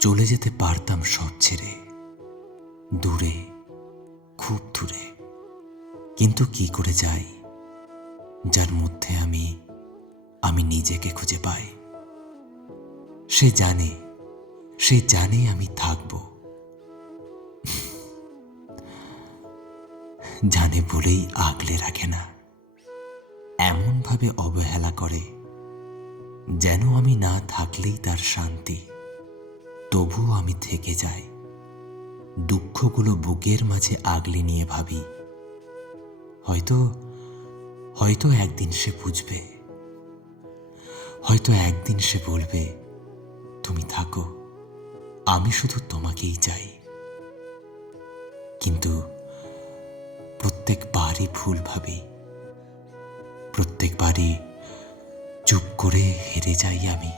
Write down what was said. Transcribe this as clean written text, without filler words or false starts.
চলে যেতে পারতাম সব ছেড়ে, দূরে, খুব দূরে। কিন্তু কি করে যাই যার মধ্যে আমি নিজেকে খুঁজে পাই? সে জানে আমি থাকব, জানে বলেই আগলে রাখে না, এমন ভাবে অবহেলা করে যেন আমি না থাকলেই তার শান্তি। তবুও আমি থেকে যাই, দুঃখগুলো বুকের মাঝে আগলে নিয়ে ভাবি, হয়তো হয়তো একদিন সে বুঝবে, হয়তো একদিন সে বলবে, তুমি থাকো, আমি শুধু তোমাকেই চাই। কিন্তু প্রত্যেকবারই ভুল ভাবি, প্রত্যেকবারই চুপ করে হেরে যাই আমি।